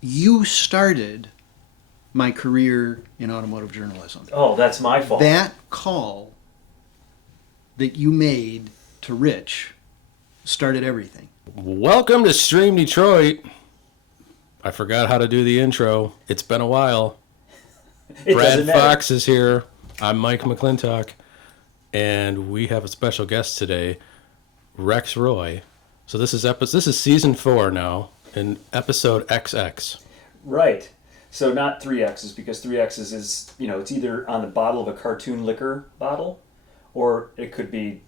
you started my career in automotive journalism. Oh, that's my fault. That call that you made to Rich started everything. Welcome to StreamDetroit. I forgot how to do the intro. It's been a while. Brad Fox is here. I'm Mike McClintock. And we have a special guest today, Rex Roy. So this is season 4 now, and episode XX. Right. So not 3X's, because 3X's is, it's either on the bottle of a cartoon liquor bottle, or it could be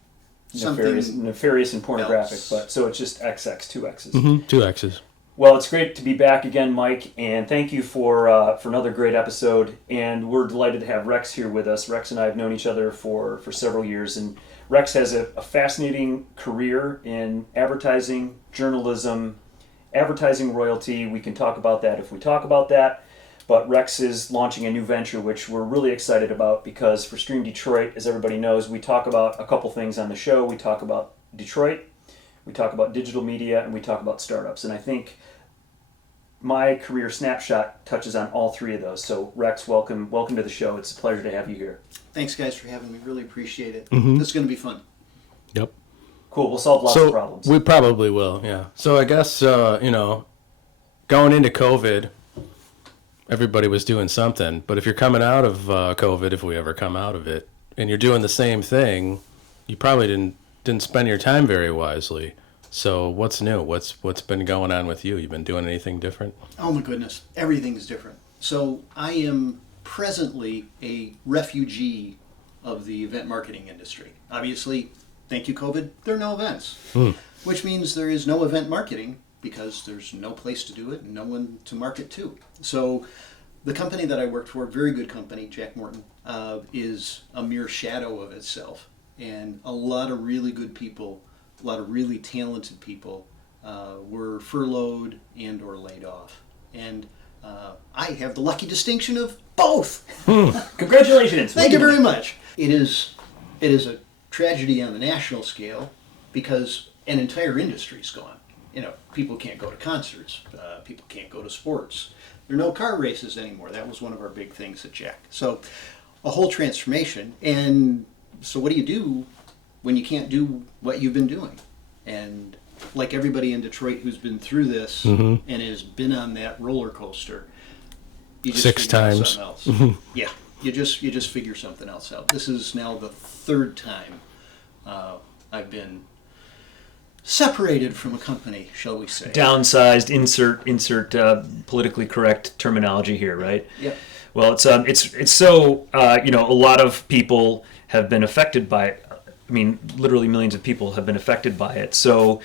nefarious and pornographic. But so it's just XX, 2X's. Mm-hmm. 2X's. Well, it's great to be back again, Mike, and thank you for another great episode. And we're delighted to have Rex here with us. Rex and I have known each other for several years, and Rex has a fascinating career in advertising, journalism, advertising royalty. We can talk about that if we talk about that. But Rex is launching a new venture, which we're really excited about, because for StreamDetroit, as everybody knows, we talk about a couple things on the show. We talk about Detroit, we talk about digital media, and we talk about startups. And I think my career snapshot touches on all three of those. So Rex, welcome to the show. It's a pleasure to have you here. Thanks, guys, for having me. Really appreciate it. Mm-hmm. This is going to be fun. Yep. Cool. We'll solve lots of problems. We probably will, yeah. So I guess, going into COVID, everybody was doing something. But if you're coming out of COVID, if we ever come out of it, and you're doing the same thing, you probably didn't spend your time very wisely. So what's new? What's been going on with you? You been doing anything different? Oh my goodness, everything's different. So I am presently a refugee of the event marketing industry. Obviously, thank you COVID, there are no events, which means there is no event marketing because there's no place to do it and no one to market to. So the company that I worked for, very good company, Jack Morton, is a mere shadow of itself. And a lot of really good people, a lot of really talented people were furloughed and or laid off. And I have the lucky distinction of both. Congratulations. Thank you very much. It is a tragedy on the national scale because an entire industry's gone. People can't go to concerts. People can't go to sports. There are no car races anymore. That was one of our big things at Jack. So a whole transformation. And so what do you do when you can't do what you've been doing? And like everybody in Detroit who's been through this and has been on that roller coaster, you just 6 times. Something else. Yeah, you just figure something else out. This is now the 3rd time I've been separated from a company, shall we say? Downsized. Insert politically correct terminology here, right? Yep. Well, it's so a lot of people have been affected by it. I mean, literally millions of people have been affected by it. So,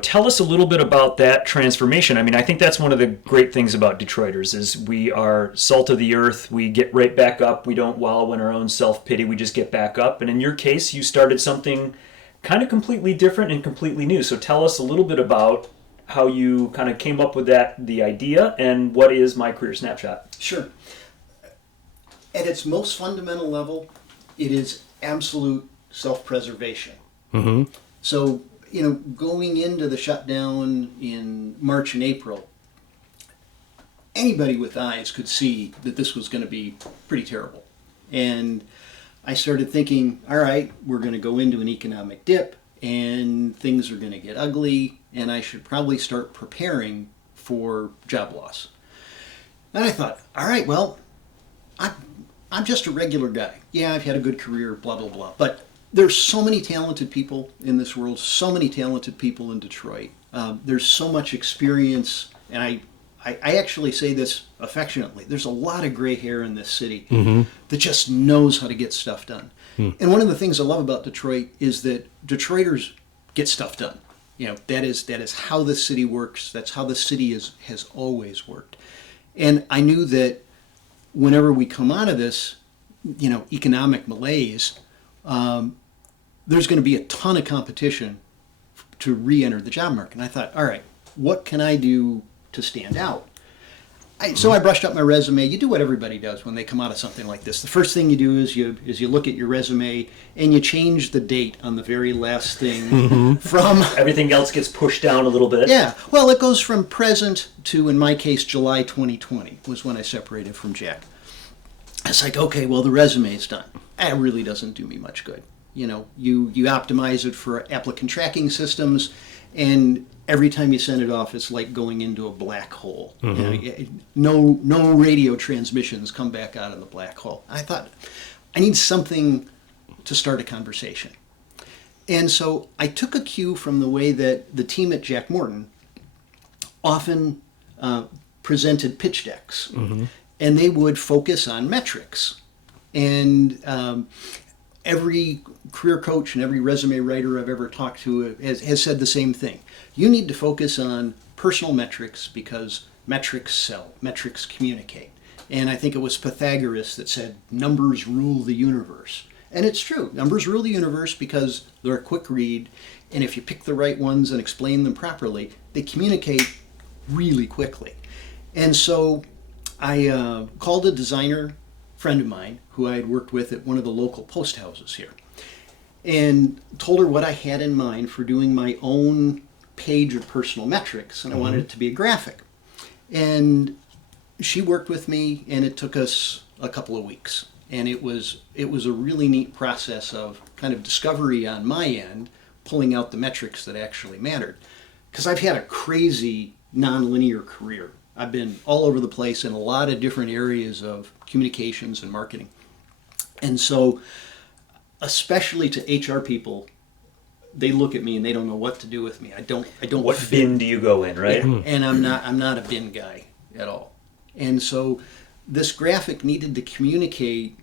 tell us a little bit about that transformation. I mean, I think that's one of the great things about Detroiters is we are salt of the earth. We get right back up. We don't wallow in our own self-pity. We just get back up. And in your case, you started something kind of completely different and completely new. So tell us a little bit about how you kind of came up with the idea, and what is My Career Snapshot? Sure. At its most fundamental level, it is absolute self-preservation. Mm-hmm. So, going into the shutdown in March and April, anybody with eyes could see that this was going to be pretty terrible. And I started thinking, all right, we're going to go into an economic dip and things are going to get ugly, and I should probably start preparing for job loss. And I thought, all right, well, I'm just a regular guy. Yeah, I've had a good career, blah, blah, blah. But there's so many talented people in this world, so many talented people in Detroit. There's so much experience, and I actually say this affectionately. There's a lot of gray hair in this city that just knows how to get stuff done. And one of the things I love about Detroit is that Detroiters get stuff done. That is how the city works. That's how the city has always worked. And I knew that whenever we come out of this, economic malaise, there's going to be a ton of competition to re-enter the job market. And I thought, all right, what can I do to stand out? So I brushed up my resume. You do what everybody does when they come out of something like this. The first thing you do is you look at your resume and you change the date on the very last thing from Everything else gets pushed down a little bit. Yeah, well, it goes from present to, in my case, July 2020 was when I separated from Jack. It's like, okay, well, the resume is done. That really doesn't do me much good. You know, you optimize it for applicant tracking systems, and every time you send it off, it's like going into a black hole. You know, no radio transmissions come back out of the black hole. I thought, I need something to start a conversation. And so I took a cue from the way that the team at Jack Morton often presented pitch decks. And they would focus on metrics. And every career coach and every resume writer I've ever talked to has said the same thing. You need to focus on personal metrics because metrics sell, metrics communicate. And I think it was Pythagoras that said, numbers rule the universe. And it's true. Numbers rule the universe because they're a quick read. And if you pick the right ones and explain them properly, they communicate really quickly. And so I called a designer friend of mine who I had worked with at one of the local post houses here and told her what I had in mind for doing my own page of personal metrics, and I wanted it to be a graphic. And she worked with me, and it took us a couple of weeks. And it was a really neat process of kind of discovery on my end, pulling out the metrics that actually mattered. Because I've had a crazy nonlinear career. I've been all over the place in a lot of different areas of communications and marketing. And so, especially to HR people, they look at me and they don't know what to do with me. I don't What fit. bin do you go in, right? Yeah, and I'm not a bin guy at all. And so this graphic needed to communicate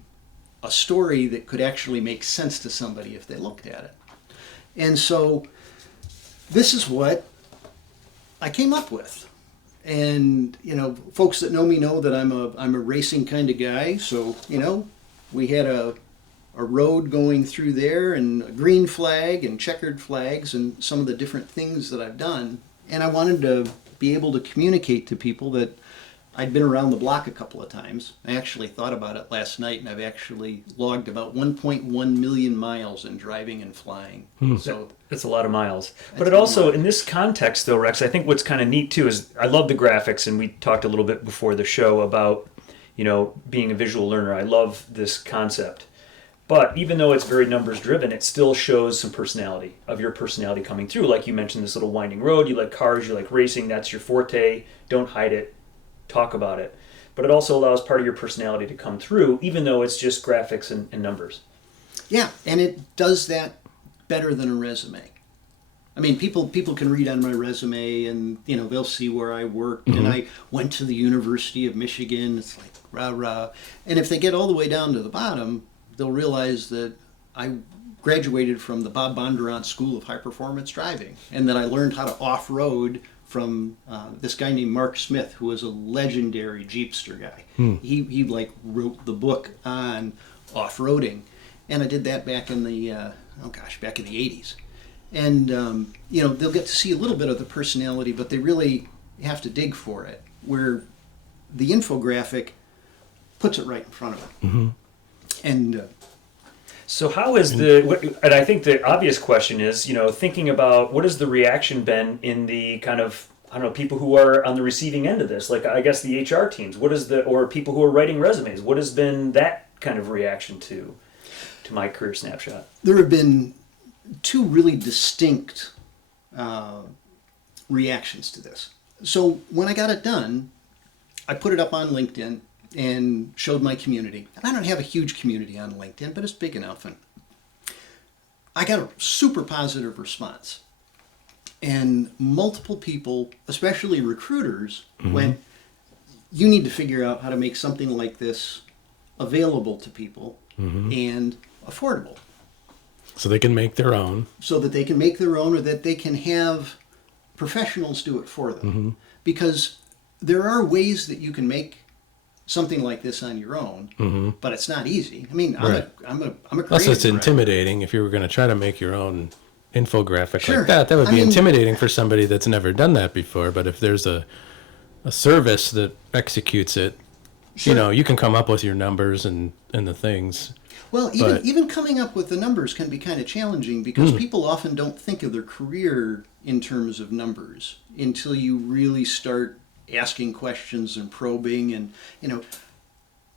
a story that could actually make sense to somebody if they looked at it. And so this is what I came up with. And, you know, folks that know me know that I'm a racing kind of guy. So, you know, we had a road going through there and a green flag and checkered flags and some of the different things that I've done. And I wanted to be able to communicate to people that I'd been around the block a couple of times. I actually thought about it last night, and I've actually logged about 1.1 million miles in driving and flying. So That's a lot of miles. But it also, in this context though, Rex, I think what's kind of neat too is I love the graphics, and we talked a little bit before the show about, you know, being a visual learner. I love this concept. But even though it's very numbers driven, it still shows some personality, of your personality coming through. Like you mentioned, this little winding road, you like cars, you like racing, that's your forte. Don't hide it. Talk about it. But it also allows part of your personality to come through, even though it's just graphics and numbers. yeah, and it does that better than a resume. I mean, people can read on my resume and, you know, they'll see where I worked and I went to the University of Michigan. It's like, rah, rah. And if they get all the way down to the bottom, they'll realize that I graduated from the Bob Bondurant School of High Performance Driving and that I learned how to off-road from this guy named Mark Smith, who was a legendary Jeepster guy. He like wrote the book on off-roading, and I did that back in the back in the 80s. And you know, they'll get to see a little bit of the personality, but they really have to dig for it. Where the infographic puts it right in front of them. And So how is and I think the obvious question is, you know, thinking about what has the reaction been in the kind of, I don't know, people who are on the receiving end of this, like I guess the HR teams, or people who are writing resumes, what has been that kind of reaction to my career snapshot? there have been two really distinct reactions to this. So when I got it done, I put it up on LinkedIn and showed my community. And I don't have a huge community on LinkedIn, but it's big enough. And I got a super positive response. And multiple people, especially recruiters, went, you need to figure out how to make something like this available to people and affordable. So they can make their own. So that they can make their own, or that they can have professionals do it for them. Because there are ways that you can make something like this on your own, but it's not easy. I mean, I'm a creative Plus, it's writer. intimidating if you were going to try to make your own infographic Sure. like that. That would I be mean- intimidating for somebody that's never done that before. But if there's a a service that executes it, Sure. you know, you can come up with your numbers and the things. Well, But- even coming up with the numbers can be kind of challenging because people often don't think of their career in terms of numbers until you really start asking questions and probing and, you know,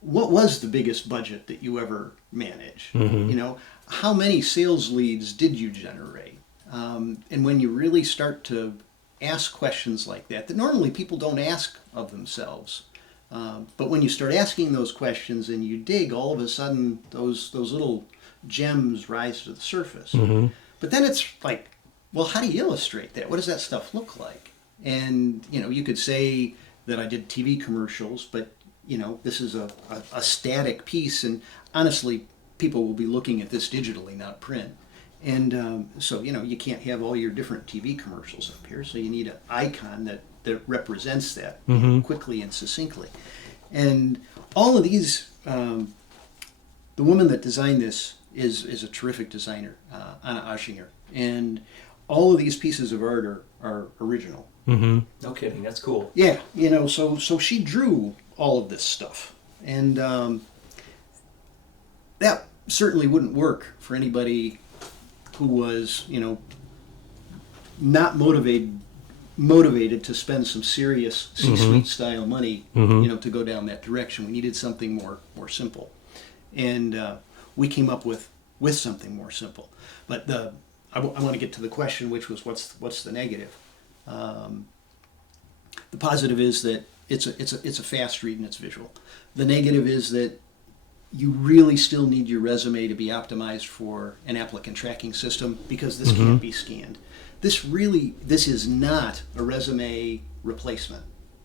what was the biggest budget that you ever managed? You know, how many sales leads did you generate? And when you really start to ask questions like that normally people don't ask of themselves. But when you start asking those questions and you dig, all of a sudden those little gems rise to the surface. But then it's like, well, how do you illustrate that? What does that stuff look like? And you know, you could say that I did TV commercials, but you know, this is a static piece, and honestly, people will be looking at this digitally, not print. And so, you know, you can't have all your different TV commercials up here, so you need an icon that represents that quickly and succinctly. And all of these, the woman that designed this is a terrific designer, Anna Aschinger, and all of these pieces of art are original. No kidding, that's cool. Yeah, you know, so she drew all of this stuff, and that certainly wouldn't work for anybody who was, you know, not motivated to spend some serious C-suite style money, you know, to go down that direction. We needed something more simple, and we came up with something more simple. But I want to get to the question, which was what's the negative? The positive is that it's a fast read and it's visual. The negative is that you really still need your resume to be optimized for an applicant tracking system because this can't be scanned. This is not a resume replacement.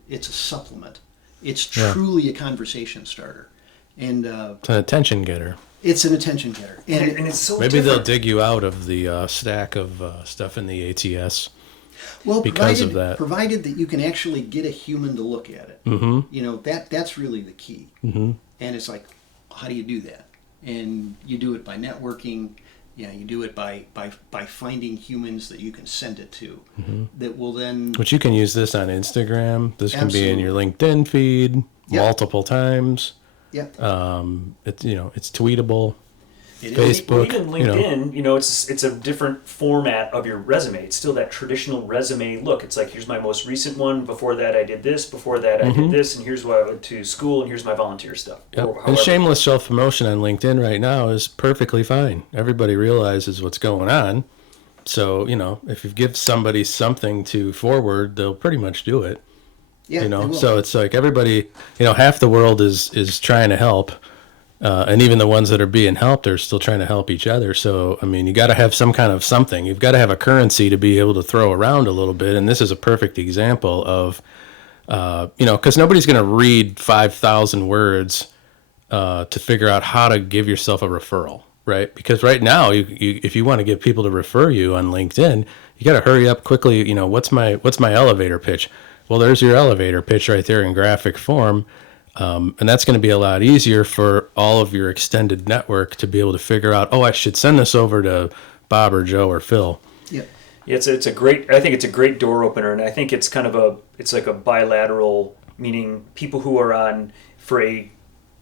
It's a supplement. It's truly a conversation starter. And It's an attention getter. it's an attention getter. And it's so Maybe they'll different. dig you out of the stack of stuff in the ATS. Well, because of that. provided that you can actually get a human to look at it, you know, that's really the key. And it's like, how do you do that? And you do it by networking. Yeah, you do it by finding humans that you can send it to, that will then. But you can use this on Instagram. This can be in Absolutely. your LinkedIn feed Yep. multiple times. Yeah, It's it's tweetable. it Facebook. is. Well, even you know. LinkedIn, you know, it's a different format of your resume. It's still that traditional resume look. It's like, here's my most recent one. Before that, I did this. Before that, I did this. And here's why I went to school. And here's my volunteer stuff. Yep. Or And however- shameless self-promotion on LinkedIn right now is perfectly fine. Everybody realizes what's going on. So, you know, if you give somebody something to forward, they'll pretty much do it. Yeah, You know, they will. so it's like everybody, you know, half the world is trying to help. And even the ones that are being helped are still trying to help each other. So, I mean, you got to have some kind of something. You've got to have a currency to be able to throw around a little bit. And this is a perfect example of, you know, because nobody's going to read 5,000 words to figure out how to give yourself a referral, right? Because right now, if you want to get people to refer you on LinkedIn, you got to hurry up quickly. You know, what's my elevator pitch? Well, there's your elevator pitch right there in graphic form. And that's going to be a lot easier for all of your extended network to be able to figure out, oh, I should send this over to Bob or Joe or Phil. Yeah. Yeah, I think it's a great door opener, and I think it's kind of it's like a bilateral, meaning people who are on for a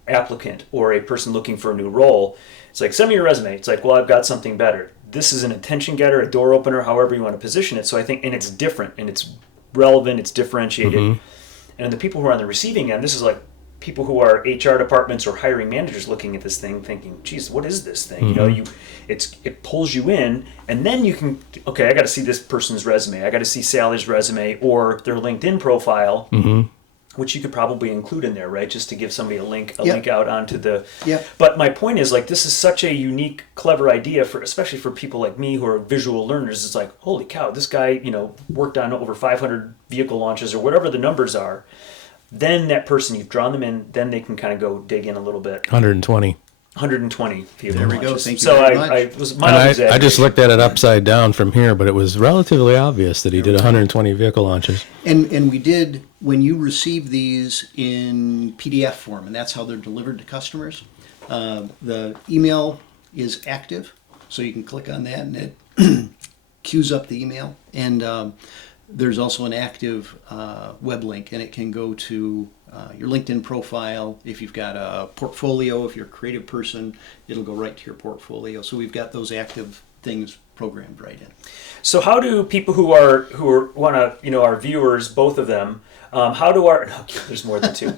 applicant or a person looking for a new role. It's like, send me your resume. It's like, well, I've got something better. This is an attention getter, a door opener, however you want to position it. So I think, and it's different, and it's relevant, it's differentiated. And the people who are on the receiving end, this is like people who are HR departments or hiring managers looking at this thing thinking, geez, what is this thing? You know, it pulls you in, and then you can, okay, I got to see this person's resume. I got to see Sally's resume or their LinkedIn profile, which you could probably include in there, right? Just to give somebody a link out onto the. Yep. But my point is, like, this is such a unique, clever idea for, especially for people like me who are visual learners. It's like, holy cow, this guy, you know, worked on over 500 vehicle launches or whatever the numbers are. Then that person, you've drawn them in, then they can kind of go dig in a little bit. 120. 120 vehicle There we go. launches. Thank you so very I much. was And mildly I exaggerating. just looked at it upside down from here, but it was relatively obvious that he did 120 vehicle launches. And we did, when you receive these in PDF form, and that's how they're delivered to customers, the email is active, so you can click on that and it queues up the email. And there's also an active web link, and it can go to your LinkedIn profile. If you've got a portfolio, if you're a creative person, it'll go right to your portfolio. So we've got those active things programmed right in. So how do people who want to, our viewers, both of them, how do our, no, there's more than two.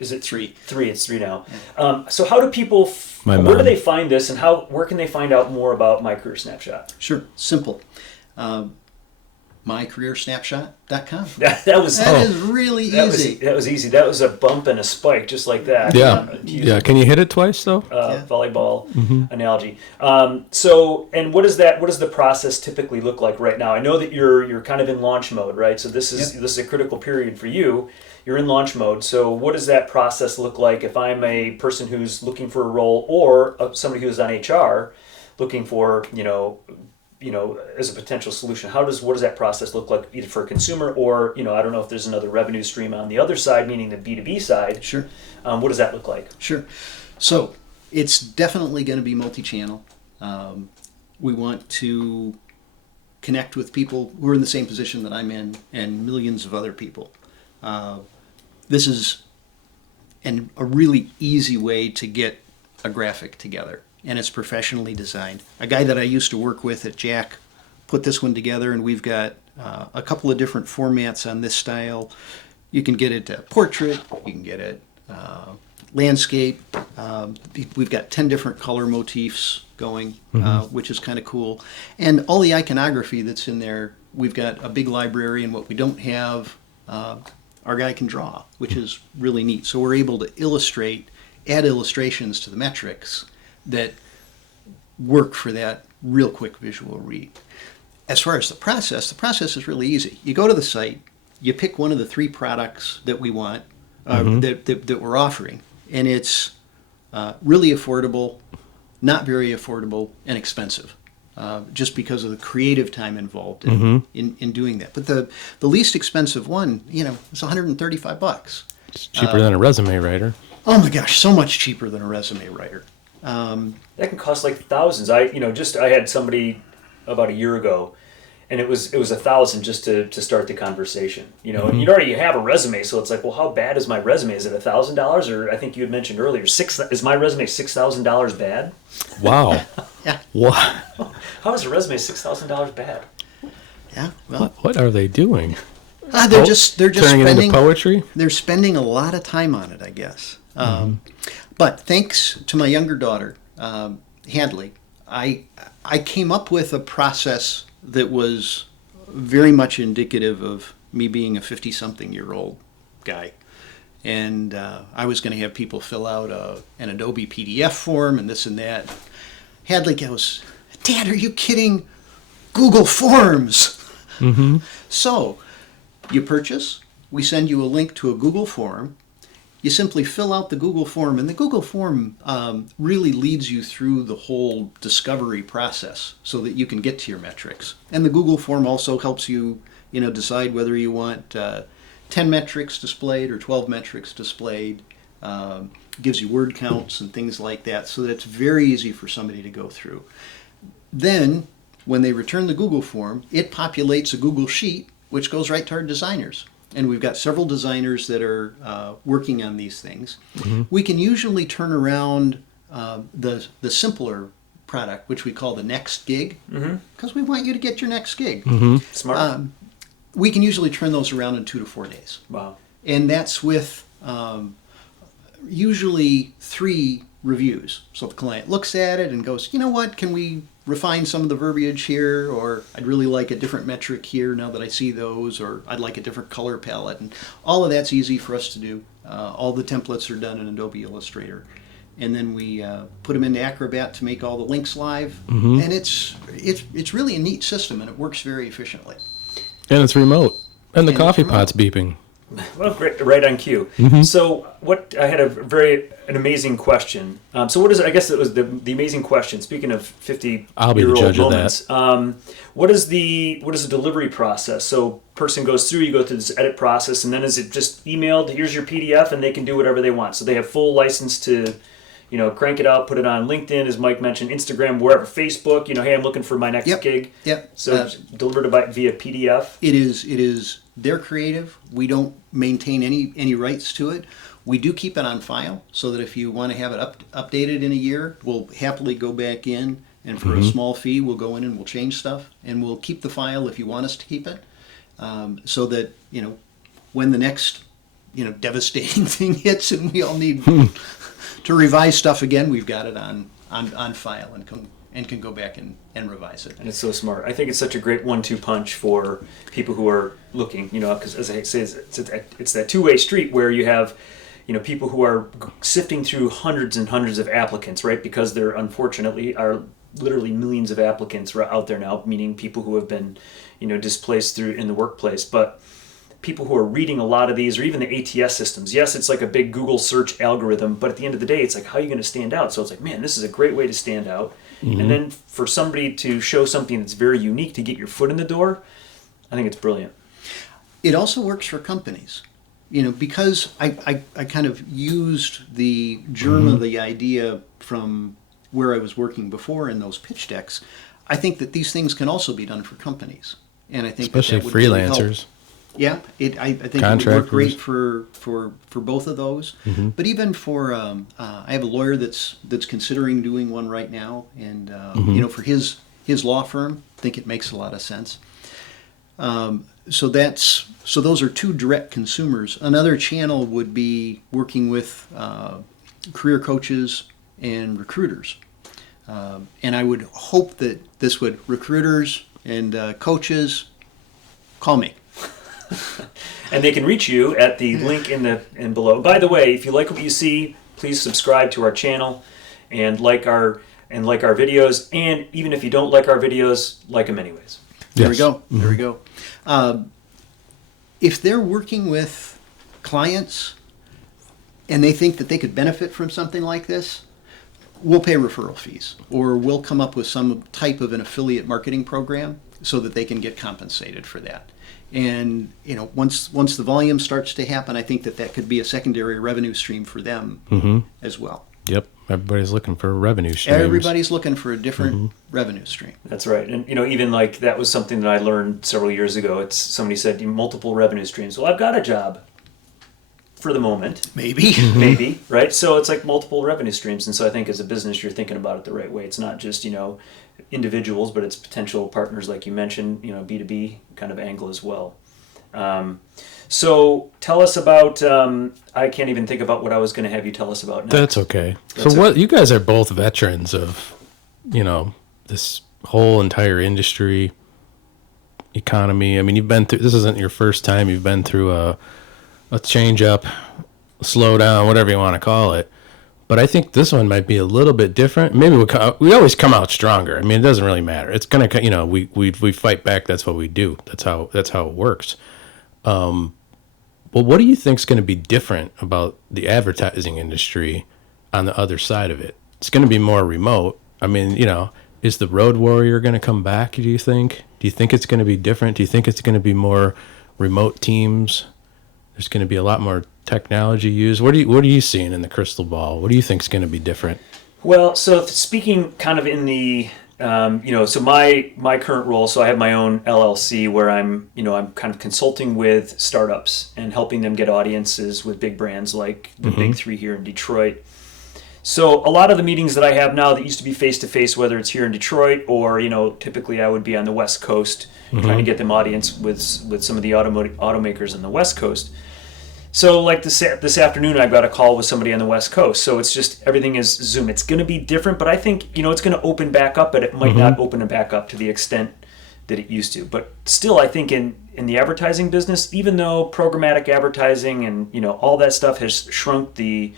Is it Three. Three, it's three now. So how do people, My where do mom. they find this, and where can they find out more about My Career Snapshot? Sure, simple. MyCareerSnapshot.com. That was That is really easy. That was easy. That was a bump and a spike, just like that. Yeah. To use Yeah. Can you hit it twice though? volleyball analogy. So, and what does the process typically look like right now? I know that you're kind of in launch mode, right? So this is a critical period for you. You're in launch mode. So what does that process look like if I'm a person who's looking for a role, or somebody who's on HR looking for, as a potential solution? What does that process look like, either for a consumer or, I don't know if there's another revenue stream on the other side, meaning the B2B side. Sure. What does that look like? Sure. So it's definitely going to be multi-channel. We want to connect with people who are in the same position that I'm in, and millions of other people. This is a really easy way to get a graphic together, and it's professionally designed. A guy that I used to work with at Jack put this one together, and we've got a couple of different formats on this style. You can get it portrait, you can get it landscape. We've got 10 different color motifs going, which is kind of cool. And all the iconography that's in there, we've got a big library, and what we don't have, our guy can draw, which is really neat. So we're able to add illustrations to the metrics that work for that real quick visual read. As far as the process is really easy. You go to the site, you pick one of the 3 products that we want, that we're offering, and it's really affordable, not very affordable, and expensive, just because of the creative time involved in doing that. But the least expensive one, is $135. It's cheaper than a resume writer. Oh my gosh, so much cheaper than a resume writer. That can cost like thousands. I had somebody about a year ago, and it was $1,000 just to start the conversation. And you already have a resume, so it's like, well, how bad is my resume? Is it $1,000, or I think you had mentioned earlier, is my resume $6,000 bad? Wow. Yeah. What? How is a resume $6,000 bad? Yeah. Well, What are they doing? they're just Turning it spending into poetry? They're spending a lot of time on it, I guess. But thanks to my younger daughter, Hadley, I came up with a process that was very much indicative of me being a 50-something-year-old guy. And I was going to have people fill out an Adobe PDF form and this and that. Hadley goes, "Dad, are you kidding? Google Forms." So you purchase, we send you a link to a Google form. You simply fill out the Google form, and the Google form really leads you through the whole discovery process so that you can get to your metrics. And the Google form also helps you, decide whether you want 10 metrics displayed or 12 metrics displayed. Gives you word counts and things like that, so that it's very easy for somebody to go through. Then, when they return the Google form, it populates a Google Sheet, which goes right to our designers. And we've got several designers that are working on these things. We can usually turn around the simpler product, which we call the Next Gig, because we want you to get your next gig. Smart. We can usually turn those around in 2 to 4 days. Wow. And that's with usually 3 reviews. So the client looks at it and goes, "You know what, can we refine some of the verbiage here?" Or, "I'd really like a different metric here now that I see those," or, "I'd like a different color palette." And all of that's easy for us to do. All the templates are done in Adobe Illustrator. And then we put them into Acrobat to make all the links live. And it's really a neat system, and it works very efficiently. And it's remote. And the And coffee it's remote. pot's beeping. Well, great, right on cue. So, I had an amazing question. So, what is it? I guess it was the amazing question. Speaking of I'll be the 50-year-old judge of moments, what is the delivery process? So, person goes through, you go through this edit process, and then is it just emailed? Here's your PDF, and they can do whatever they want. So they have full license to, crank it out, put it on LinkedIn, as Mike mentioned, Instagram, wherever, Facebook. Hey, I'm looking for my next gig. Yep. So delivered via PDF. It is. They're creative. We don't maintain any rights to it. We do keep it on file so that if you want to have it updated in a year, we'll happily go back in, and for a small fee, we'll go in and we'll change stuff, and we'll keep the file if you want us to keep it, so that when the next devastating thing hits and we all need to revise stuff again, we've got it on file and can go back and revise it. And it's so smart. I think it's such a great 1-2 punch for people who are looking, because as I say, it's that two-way street where you have, people who are sifting through hundreds and hundreds of applicants, right? Because there unfortunately are literally millions of applicants out there now, meaning people who have been, displaced in the workplace. But people who are reading a lot of these, or even the ATS systems, yes, it's like a big Google search algorithm, but at the end of the day, it's like, how are you going to stand out? So it's like, man, this is a great way to stand out. And then for somebody to show something that's very unique to get your foot in the door, I think it's brilliant. It also works for companies, because I kind of used the germ of the idea from where I was working before in those pitch decks. I think that these things can also be done for companies, and I think especially that would really freelancers. help. Yeah, I think it would work great for both of those. But even for, I have a lawyer that's considering doing one right now, and for his law firm, I think it makes a lot of sense. So those are two direct consumers. Another channel would be working with career coaches and recruiters, and I would hope that this would recruiters and coaches call me. And they can reach you at the link in below. By the way, if you like what you see, please subscribe to our channel and like our videos. And even if you don't like our videos, like them anyways. There we go. There we go. If they're working with clients and they think that they could benefit from something like this, we'll pay referral fees, or we'll come up with some type of an affiliate marketing program so that they can get compensated for that. And once the volume starts to happen, I think that could be a secondary revenue stream for them as well. Yep, everybody's looking for revenue streams. Everybody's looking for a different revenue stream. That's right. And even like that was something that I learned several years ago. It's somebody said multiple revenue streams. Well, I've got a job for the moment. Maybe, right? So it's like multiple revenue streams. And so I think as a business, you're thinking about it the right way. It's not just, individuals, but it's potential partners, like you mentioned, B2B kind of angle as well. So tell us about, I can't even think about what I was going to have you tell us about next. That's okay. You guys are both veterans of, this whole entire industry, economy. I mean, you've been through, this isn't your first time. You've been through a change up, a slow down, whatever you want to call it. But I think this one might be a little bit different. Maybe we always come out stronger. I mean, it doesn't really matter. It's gonna, we fight back. That's what we do. That's how it works. Well, what do you think is going to be different about the advertising industry on the other side of it? It's going to be more remote. I mean, is the road warrior going to come back? Do you think? Do you think it's going to be different? Do you think it's going to be more remote teams? There's going to be a lot more technology used. What are you seeing in the crystal ball? What do you think is going to be different? Well, so speaking kind of in the, so my current role, so I have my own LLC where I'm kind of consulting with startups and helping them get audiences with big brands like the big three here in Detroit. So a lot of the meetings that I have now that used to be face-to-face, whether it's here in Detroit or, typically I would be on the West Coast trying to get them audience with some of the automakers on the West Coast. So like this afternoon, I've got a call with somebody on the West Coast. So it's just, everything is Zoom. It's going to be different, but I think, it's going to open back up, but it might not open it back up to the extent that it used to. But still, I think in the advertising business, even though programmatic advertising and, all that stuff has shrunk the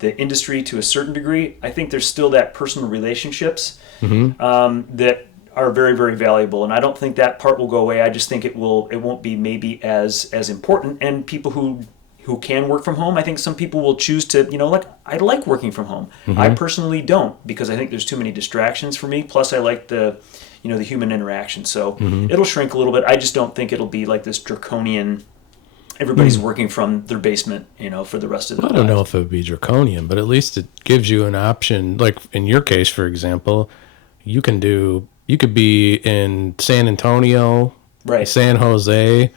industry to a certain degree, I think there's still that personal relationships that are very, very valuable. And I don't think that part will go away. I just think it won't be maybe as important. And people who can work from home, I think some people will choose to, I like working from home. I personally don't, because I think there's too many distractions for me. Plus I like the human interaction. So it'll shrink a little bit. I just don't think it'll be like this draconian, everybody's working from their basement, for the rest of their I don't know lives. if it would be draconian, but at least it gives you an option. Like in your case, for example, you could be in San Antonio, Right. San Jose,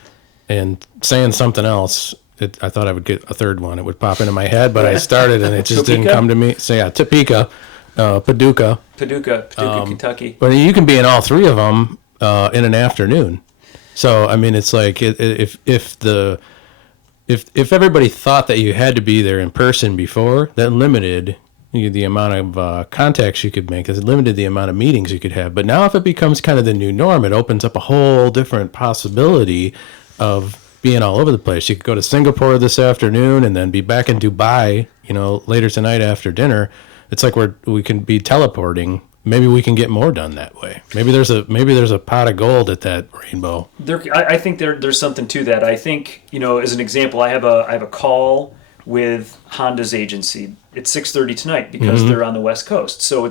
and saying something else. I thought I would get a third one. It would pop into my head, but I started and it just didn't Topeka? come to me. So yeah, Topeka, Paducah. Paducah, Kentucky. But you can be in all three of them in an afternoon. So I mean, it's like if everybody thought that you had to be there in person before, that limited the amount of contacts you could make. It limited the amount of meetings you could have. But now, if it becomes kind of the new norm, it opens up a whole different possibility of being all over the place. You could go to Singapore this afternoon and then be back in Dubai, later tonight after dinner. It's like we can be teleporting. Maybe we can get more done that way. Maybe there's a pot of gold at that rainbow. I think there's something to that. I think, as an example, I have a call with Honda's agency. It's 6:30 tonight because they're on the West Coast. So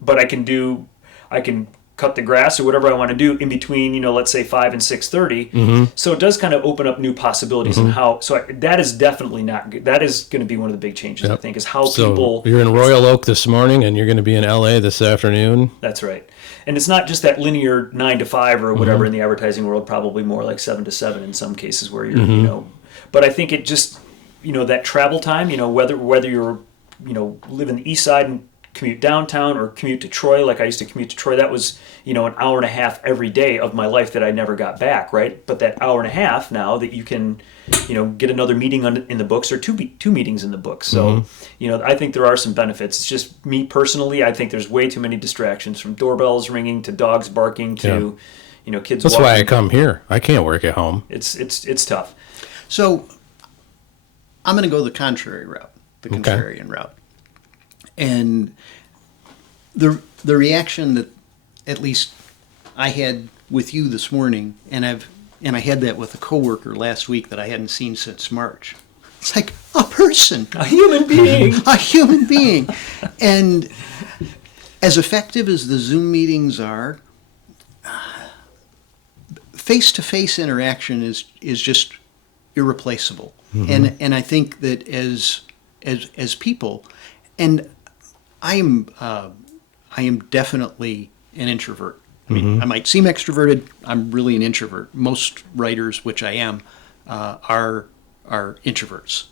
but I can cut the grass or whatever I want to do in between, let's say 5 and 6:30. So it does kind of open up new possibilities and how. So that is definitely not good. That is going to be one of the big changes. I think is how people. You're in Royal Oak this morning and you're going to be in LA this afternoon. That's right. And it's not just that linear 9 to 5 or whatever in the advertising world. Probably more like 7 to 7 in some cases where you're But I think it just that travel time. Whether you're live in the east side and commute downtown or commute to Troy, like I used to commute to Troy, that was, an hour and a half every day of my life that I never got back, right? But that hour and a half now that you can, get another meeting in the books or two meetings in the books. So, I think there are some benefits. It's just me personally, I think there's way too many distractions from doorbells ringing to dogs barking to, kids That's walking. why I come here. I can't work at home. It's tough. So I'm going to go the contrary route, the contrarian route. And the reaction that at least I had with you this morning, and I had that with a coworker last week that I hadn't seen since March. It's like a person, A human being. a human being. And as effective as the Zoom meetings are, face-to-face interaction is just irreplaceable. And I think that as people, and I am definitely an introvert. I mean, I might seem extroverted. I'm really an introvert. Most writers, which I am, are introverts.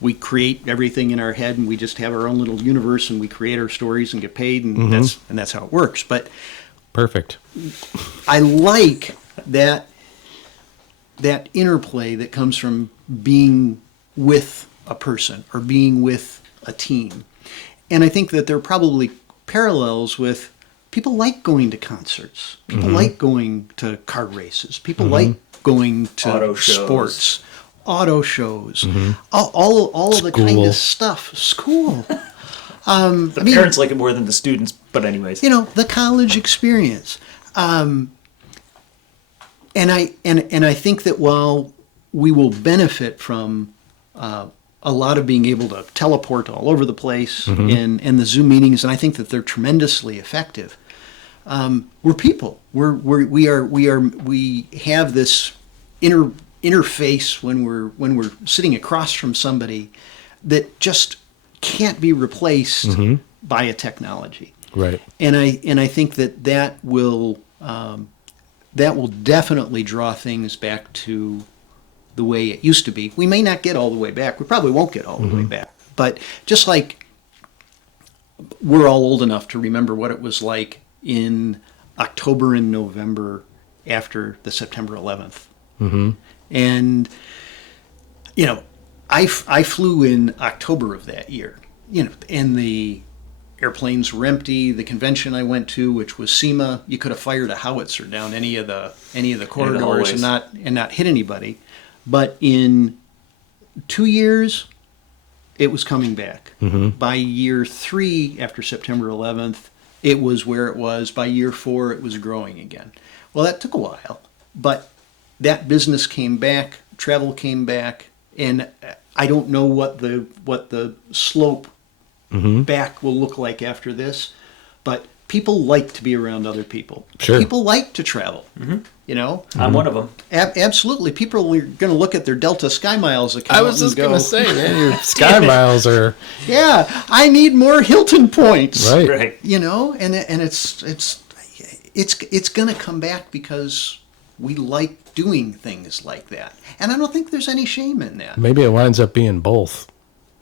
We create everything in our head, and we just have our own little universe, and we create our stories and get paid, and that's how it works. But Perfect. I like that interplay that comes from being with a person or being with a team. And I think that there are probably parallels with people like going to concerts. People like going to kart races. People like going to Auto shows. sports, auto shows, all of the kind of stuff. School. The parents like it more than the students, but anyways. The college experience. And I think that while we will benefit from a lot of being able to teleport all over the place and the Zoom meetings, and I think that they're tremendously effective. We're people. We have this interface when we're sitting across from somebody that just can't be replaced by a technology. Right. And I think that will definitely draw things back to the way it used to be. We may not get all the way back. We probably won't get all the way back. But just like we're all old enough to remember what it was like in October and November after the September 11th. And, I flew in October of that year, and the airplanes were empty. The convention I went to, which was SEMA, you could have fired a howitzer down any of the corridors and not hit anybody. But in 2 years, it was coming back. By year 3, after September 11th, it was where it was. By year 4, it was growing again. Well, that took a while, but that business came back, travel came back, and I don't know what the slope back will look like after this, but people like to be around other people. Sure. People like to travel. You know, I'm one of them. Absolutely. People are going to look at their Delta Sky Miles account. I was just and go, gonna say, man, your Sky Miles are yeah, I need more Hilton points. right. Right. You know, and it's going to come back because we like doing things like that, and I don't think there's any shame in that. Maybe it winds up being both.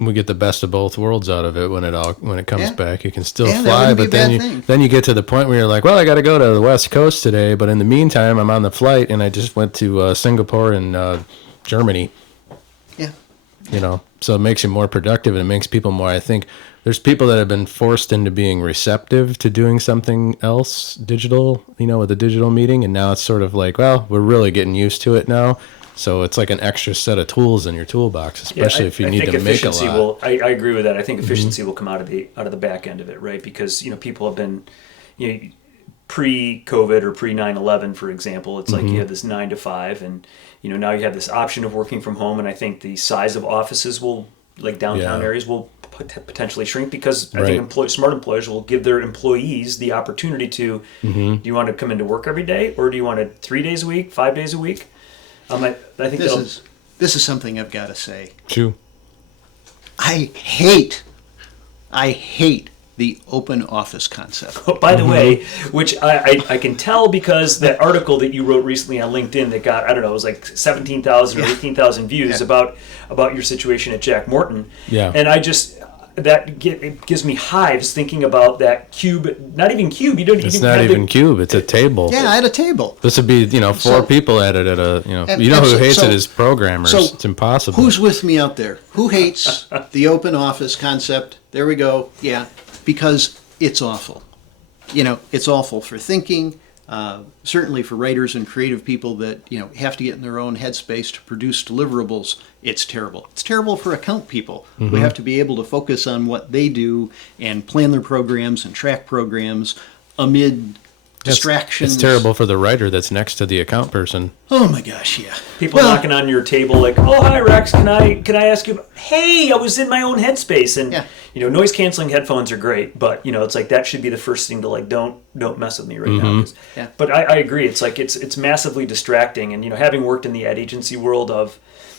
We get the best of both worlds out of it when it comes Yeah. back. You can still Yeah, that fly, wouldn't be but a bad thing. then you get to the point where you're like, well, I got to go to the West Coast today, but in the meantime, I'm on the flight, and I just went to Singapore and Germany. Yeah. You know, so it makes you more productive, and it makes people more. I think there's people that have been forced into being receptive to doing something else digital, you know, with a digital meeting, and now it's sort of like, well, we're really getting used to it now. So it's like an extra set of tools in your toolbox, especially if you need to make a lot. I agree with that. I think efficiency will come out of the back end of it, right? Because people have been, pre-COVID or pre-9/11, for example. It's like you have this 9 to 5, and now you have this option of working from home. And I think the size of offices will, like downtown areas, will potentially shrink because I think smart employers will give their employees the opportunity to. Do you want to come into work every day, or do you want it 3 days a week, 5 days a week? I think this is something I've got to say. True. I hate the open office concept. By the way, which I can tell because that article that you wrote recently on LinkedIn that got, I don't know, it was like 17,000 or 18,000 views about your situation at Jack Morton. Yeah. And it gives me hives thinking about that cube. Not even cube. You don't. It's not even cube. It's a table. Yeah, at a table. This would be, four people at it at a, who hates it is programmers. So it's impossible. Who's with me out there? Who hates the open office concept? There we go. Yeah, because it's awful. It's awful for thinking. Certainly for writers and creative people that have to get in their own headspace to produce deliverables. It's terrible. It's terrible for account people who have to be able to focus on what they do and plan their programs and track programs amid distractions. It's terrible for the writer that's next to the account person. Oh my gosh, yeah. People knocking on your table like, "Oh, hi Rex, can I ask you? Hey, I was in my own headspace." And noise canceling headphones are great, but it's like that should be the first thing to like don't mess with me right now. But I agree. It's like it's massively distracting, and having worked in the ad agency world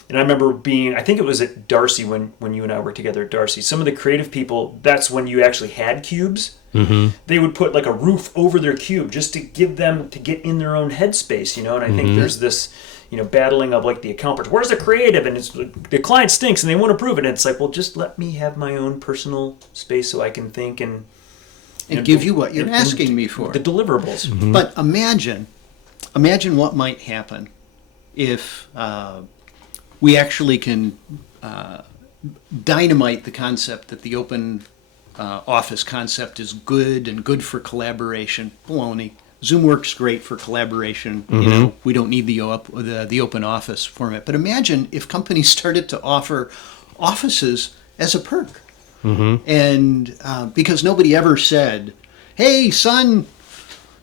and I remember I think it was at Darcy when you and I worked together at Darcy. Some of the creative people, that's when you actually had cubes. They would put like a roof over their cube just to give them to get in their own headspace, And I think there's this, battling of like the account person. Where's the creative? And it's the client stinks and they won't approve it. And it's like, well, just let me have my own personal space so I can think and give you what you're asking me for. The deliverables. But imagine what might happen if we actually can dynamite the concept that the open office concept is good and good for collaboration. Baloney. Zoom works great for collaboration. We don't need the open office format. But imagine if companies started to offer offices as a perk. And because nobody ever said, "Hey, son,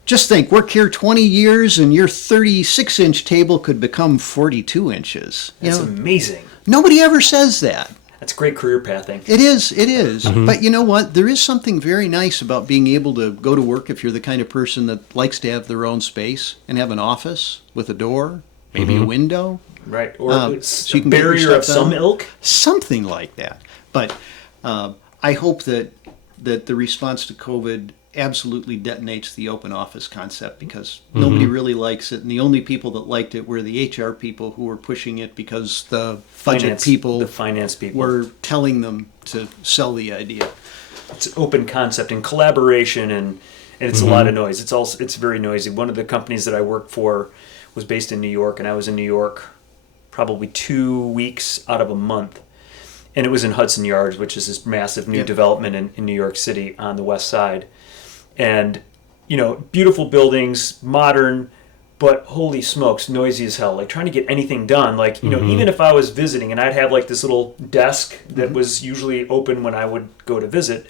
just think, work here 20 years and your 36-inch table could become 42 inches. That's amazing. Nobody ever says that. That's great career pathing. It is. But you know what? There is something very nice about being able to go to work if you're the kind of person that likes to have their own space and have an office with a door, maybe a window. Right. Or so you a can get your barrier of stuff some done. ilk. Something like that. But I hope that the response to COVID absolutely detonates the open office concept because nobody really likes it, and the only people that liked it were the HR people who were pushing it because the finance people were telling them to sell the idea. It's an open concept and collaboration, and it's a lot of noise. It's very noisy. One of the companies that I worked for was based in New York, and I was in New York probably 2 weeks out of a month. And it was in Hudson Yards, which is this massive new development in New York City on the west side. And, beautiful buildings, modern, but holy smokes, noisy as hell. Like trying to get anything done. Like, even if I was visiting and I'd have like this little desk that was usually open when I would go to visit.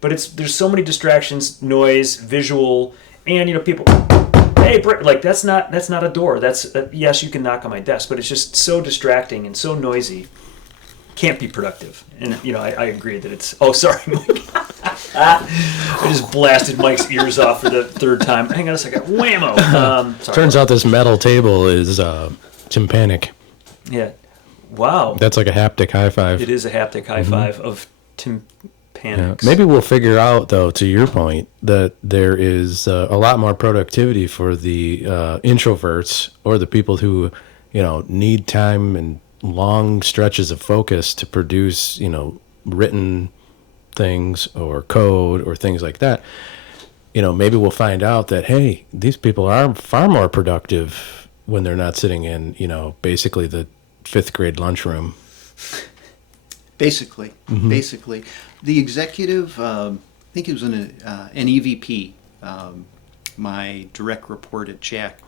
But there's so many distractions, noise, visual, and, people, hey, like that's not a door. Yes, you can knock on my desk, but it's just so distracting and so noisy. Can't be productive. And, I agree that it's... Oh, sorry, Mike. I just blasted Mike's ears off for the third time. Hang on a second. Whammo. Sorry. Turns out this metal table is tympanic. Yeah. Wow. That's like a haptic high five. It is a haptic high five of tympanics. Maybe we'll figure out, though, to your point, that there is a lot more productivity for the introverts or the people who, need time and long stretches of focus to produce, written things or code or things like that. Maybe we'll find out that, hey, these people are far more productive when they're not sitting in, basically the 5th grade lunchroom. Basically. The executive, I think it was an EVP, my direct report at Jack,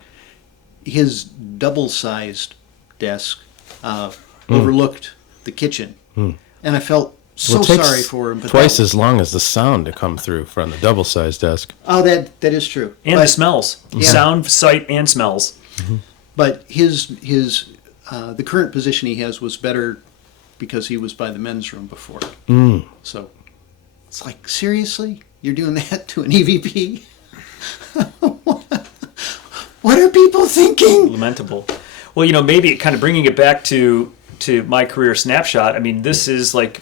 his double-sized desk overlooked the kitchen. And I felt so sorry for him. But twice as long as the sound to come through from the double-sized desk. Oh, that is true. And the smells. Yeah. Sound, sight, and smells. But his the current position he has was better because he was by the men's room before. So it's like, seriously? You're doing that to an EVP? What are people thinking? Lamentable. Well, maybe kind of bringing it back to my career snapshot. I mean, this is like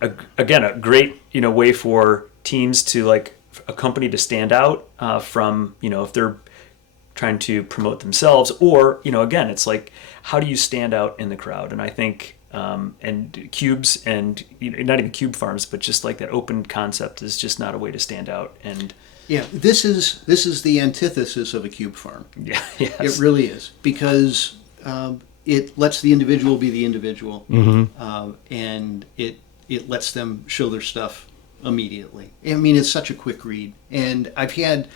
a great, way for teams to like a company to stand out from, if they're trying to promote themselves, or, again, it's like, how do you stand out in the crowd? And I think, and cubes and not even cube farms, but just like that open concept is just not a way to stand out. And yeah, this is the antithesis of a cube farm. yeah, yes. It really is, because it lets the individual be the individual, and it lets them show their stuff immediately. I mean, it's such a quick read. And I've had,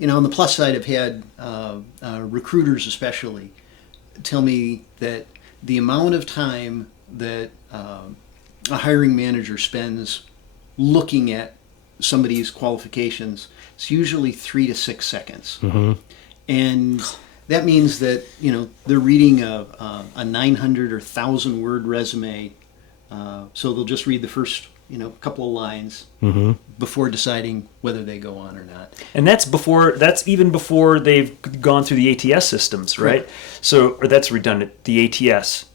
on the plus side, I've had recruiters especially tell me that the amount of time that a hiring manager spends looking at somebody's qualifications is usually 3 to 6 seconds. And that means that, they're reading a 900 or 1,000 word resume, so they'll just read the first couple of lines before deciding whether they go on or not. And that's even before they've gone through the ATS systems, right? Correct. So, or that's redundant, the ATS.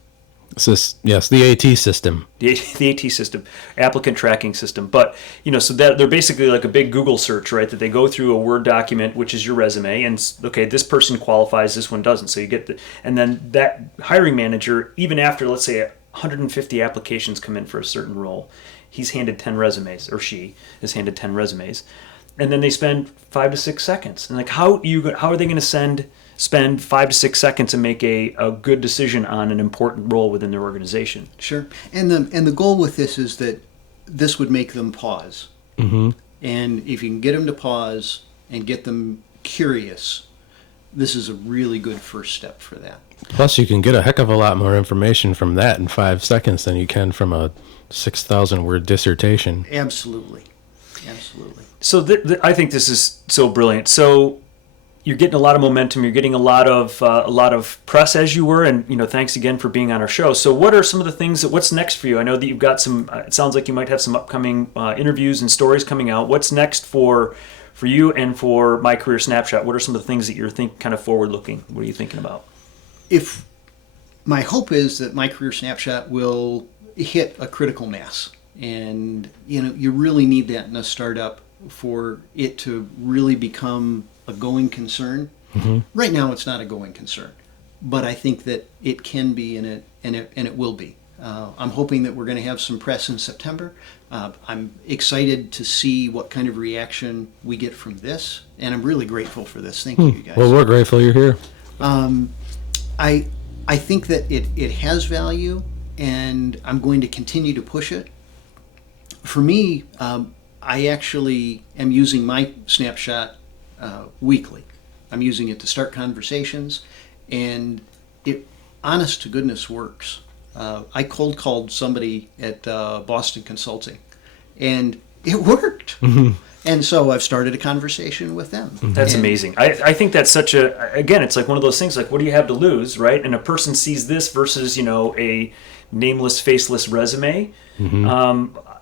Yes, the AT system. The AT system, applicant tracking system. But, so that they're basically like a big Google search, right? That they go through a Word document, which is your resume, and okay, this person qualifies, this one doesn't. So you get and then that hiring manager, even after, let's say, 150 applications come in for a certain role, he's handed 10 resumes, or she is handed 10 resumes, and then they spend 5 to 6 seconds. And like, how are they going to spend 5 to 6 seconds and make a good decision on an important role within their organization? Sure. And the goal with this is that this would make them pause. And if you can get them to pause and get them curious, this is a really good first step for that. Plus, you can get a heck of a lot more information from that in 5 seconds than you can from a 6,000 word dissertation. Absolutely. So I think this is so brilliant. So you're getting a lot of momentum. You're getting a lot of press as you were, and thanks again for being on our show. So what are some of the things what's next for you? I know that you've got some. It sounds like you might have some upcoming interviews and stories coming out. What's next for you and for My Career Snapshot? What are some of the things that you're kind of forward looking? What are you thinking about? If my hope is that My Career Snapshot will hit a critical mass, and you really need that in a startup for it to really become a going concern. Right now it's not a going concern, but I think that it can be, and it will be. I'm hoping that we're going to have some press in September. I'm excited to see what kind of reaction we get from this, and I'm really grateful for this. Thank you guys. Well, we're grateful you're here. I think that it has value, and I'm going to continue to push it. For me, I actually am using my snapshot weekly. I'm using it to start conversations, and it, honest to goodness, works. I cold called somebody at Boston Consulting, and it worked. And so I've started a conversation with them. That's amazing. I think that's such again, it's like one of those things, like, what do you have to lose, right? And a person sees this versus, a nameless, faceless resume.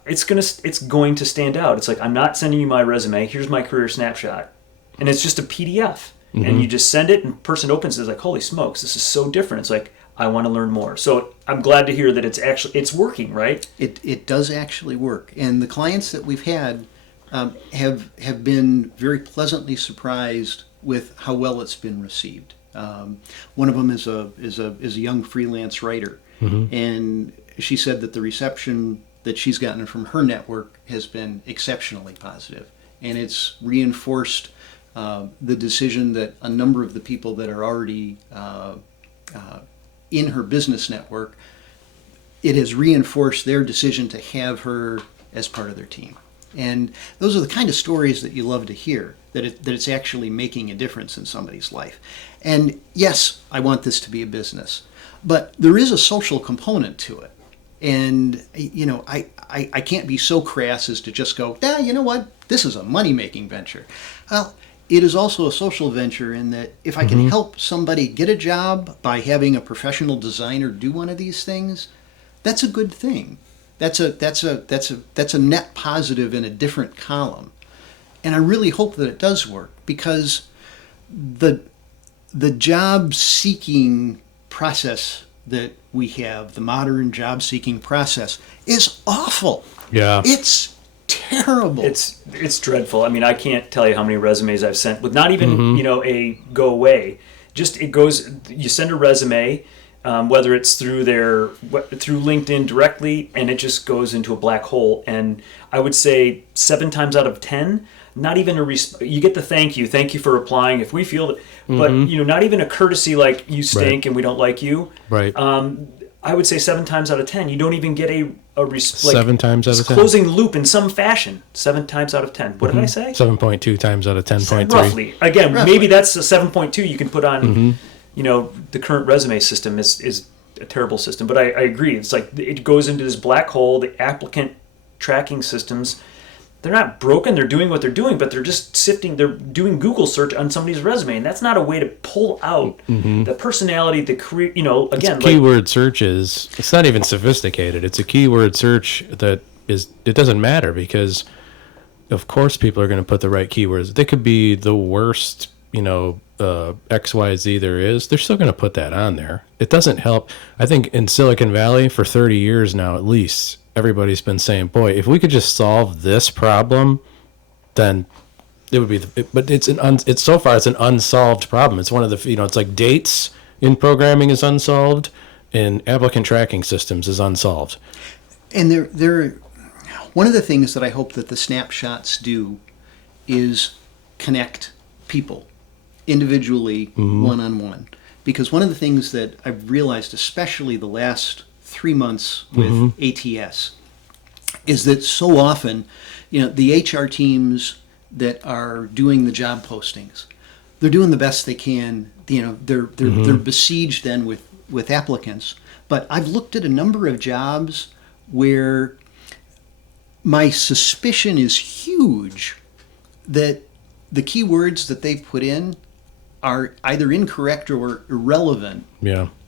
it's going to stand out. It's like, I'm not sending you my resume. Here's my career snapshot, and it's just a PDF, and you just send it, and the person opens it, it's like, holy smokes, this is so different. It's like, I want to learn more. So I'm glad to hear that it's working, right? It does actually work, and the clients that we've had have been very pleasantly surprised with how well it's been received. One of them is a young freelance writer, and she said that the reception that she's gotten from her network has been exceptionally positive, and it's reinforced the decision that a number of the people that are already in her business network, it has reinforced their decision to have her as part of their team. And those are the kind of stories that you love to hear, that it's actually making a difference in somebody's life. And yes, I want this to be a business, but there is a social component to it. And, I can't be so crass as to just go, you know what, this is a money-making venture. Well, it is also a social venture in that if I can help somebody get a job by having a professional designer do one of these things, that's a good thing. That's a net positive in a different column. And I really hope that it does work, because the job seeking process that we have, the modern job seeking process, is awful. Yeah. It's terrible. It's dreadful. I mean, I can't tell you how many resumes I've sent with not even a go away. Just you send a resume, whether it's through LinkedIn directly, and it just goes into a black hole. And I would say 7 times out of 10, not even you get the thank you for applying if we feel that, but not even a courtesy like you stink and we don't like you. Right. I would say 7 times out of 10, you don't even get a 7 times out of 10. Closing loop in some fashion. 7 times out of 10. What did I say? 7.2 times out of 10.3. Roughly. Again, maybe that's a 7.2 you can put on. The current resume system is a terrible system. But I agree. It's like it goes into this black hole. The applicant tracking systems, they're not broken. They're doing what they're doing, but they're just sifting. They're doing Google search on somebody's resume, and that's not a way to pull out the personality, the career. Again, keyword searches. It's not even sophisticated. It's a keyword search that it doesn't matter, because, of course, people are going to put the right keywords. They could be the worst, XYZ there is. They're still going to put that on there. It doesn't help. I think in Silicon Valley for 30 years now, at least, everybody's been saying, boy, if we could just solve this problem, then it would be, but it's so far, it's an unsolved problem. It's one of the, it's like dates in programming is unsolved, and applicant tracking systems is unsolved. And one of the things that I hope that the snapshots do is connect people individually, one-on-one. Because one of the things that I've realized, especially the last 3 months with ATS, is that so often, the HR teams that are doing the job postings, they're doing the best they can. They're besieged then with applicants. But I've looked at a number of jobs where my suspicion is huge that the keywords that they've put in are either incorrect or irrelevant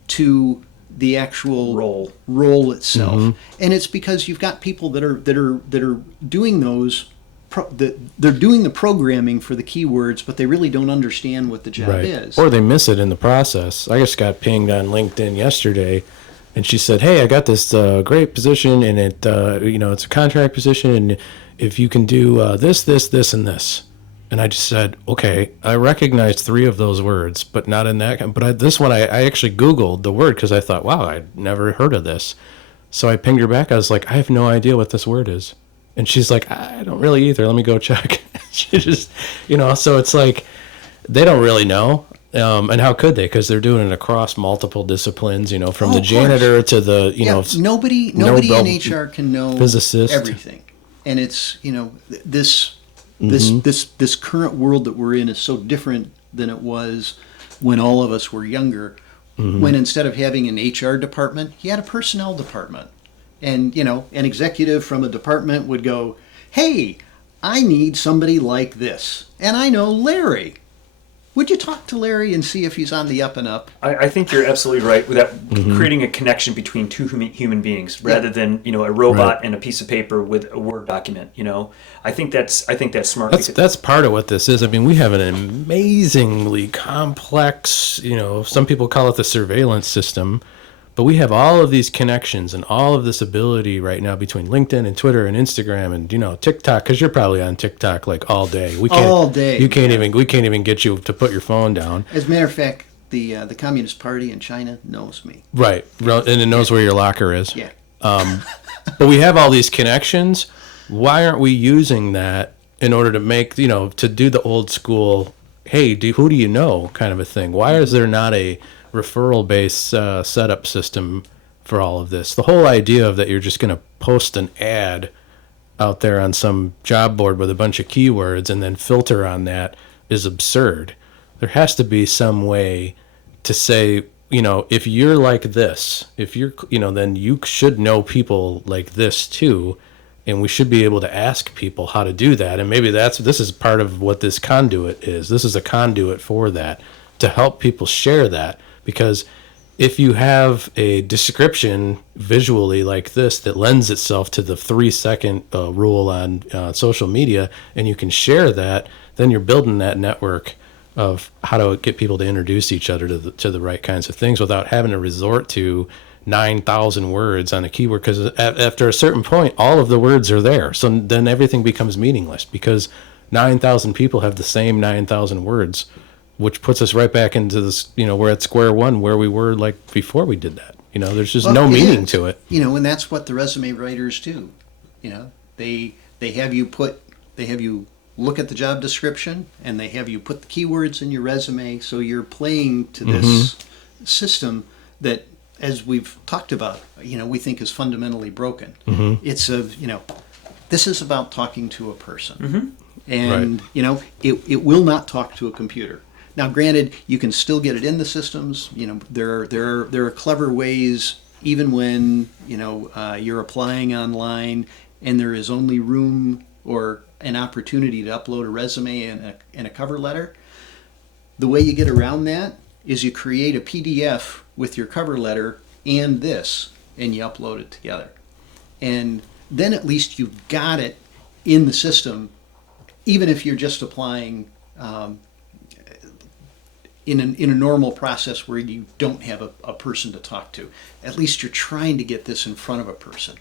to the actual role itself. And it's because you've got people that are doing those. They're doing the programming for the keywords, but they really don't understand what the job is. Or they miss it in the process. I just got pinged on LinkedIn yesterday, and she said, "Hey, I got this great position, and it's a contract position, and if you can do this, and this." And I just said, okay, I recognized 3 of those words, but not in that. But this one, I actually Googled the word because I thought, wow, I'd never heard of this. So I pinged her back. I was like, I have no idea what this word is. And she's like, I don't really either. Let me go check. She just, so it's like they don't really know. And how could they? Because they're doing it across multiple disciplines, from the janitor to the, nobody in HR can know physicist. Everything. And it's, This current world that we're in is so different than it was when all of us were younger. When instead of having an HR department, you had a personnel department. And, an executive from a department would go, hey, I need somebody like this. And I know Larry. Would you talk to Larry and see if he's on the up and up? I think you're absolutely right with that, creating a connection between two human beings rather than a robot and a piece of paper with a Word document. I think that's smart. That's part of what this is. I mean, we have an amazingly complex, some people call it the surveillance system, but we have all of these connections and all of this ability right now between LinkedIn and Twitter and Instagram and TikTok, because you're probably on TikTok like all day. All day. We can't even get you to put your phone down. As a matter of fact, the Communist Party in China knows me. Right, and it knows where your locker is. Yeah. But we have all these connections. Why aren't we using that in order to make, to do the old school, hey, who do you know kind of a thing? Why is there not a referral-based setup system for all of this? The whole idea of that you're just going to post an ad out there on some job board with a bunch of keywords and then filter on that is absurd. There has to be some way to say, if you're like this, if you're, then you should know people like this too. And we should be able to ask people how to do that. And maybe this is part of what this conduit is. This is a conduit for that, to help people share that. Because if you have a description visually like this that lends itself to the 3-second rule on social media, and you can share that, then you're building that network of how to get people to introduce each other to the right kinds of things without having to resort to 9,000 words on a keyword, because after a certain point, all of the words are there. So then everything becomes meaningless because 9,000 people have the same 9,000 words, which puts us right back into this, we're at square one where we were like before we did that. There's just no meaning to it. And that's what the resume writers do. They have you look at the job description and they have you put the keywords in your resume. So you're playing to this system that, as we've talked about, we think is fundamentally broken. It's this is about talking to a person, and right. It will not talk to a computer. Now, granted, you can still get it in the systems. There are clever ways, even when you're applying online and there is only room or an opportunity to upload a resume and a cover letter. The way you get around that is you create a PDF with your cover letter and this, and you upload it together. And then at least you've got it in the system, even if you're just applying in a normal process where you don't have a person to talk to. At least you're trying to get this in front of a person.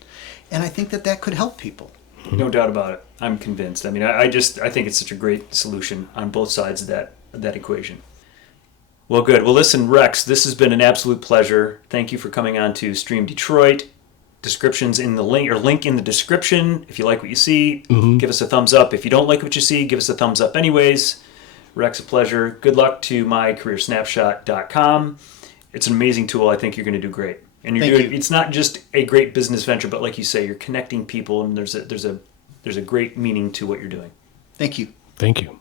And I think that could help people. No doubt about it. I'm convinced. I mean, I think it's such a great solution on both sides of that equation. Well, good. Well, listen, Rex, this has been an absolute pleasure. Thank you for coming on to StreamDetroit. Descriptions in the link, or link in the description. If you like what you see, give us a thumbs up. If you don't like what you see, give us a thumbs up anyways. Rex, a pleasure. Good luck to mycareersnapshot.com. It's an amazing tool. I think you're going to do great. And it's not just a great business venture, but like you say, you're connecting people, and there's a great meaning to what you're doing. Thank you. Thank you.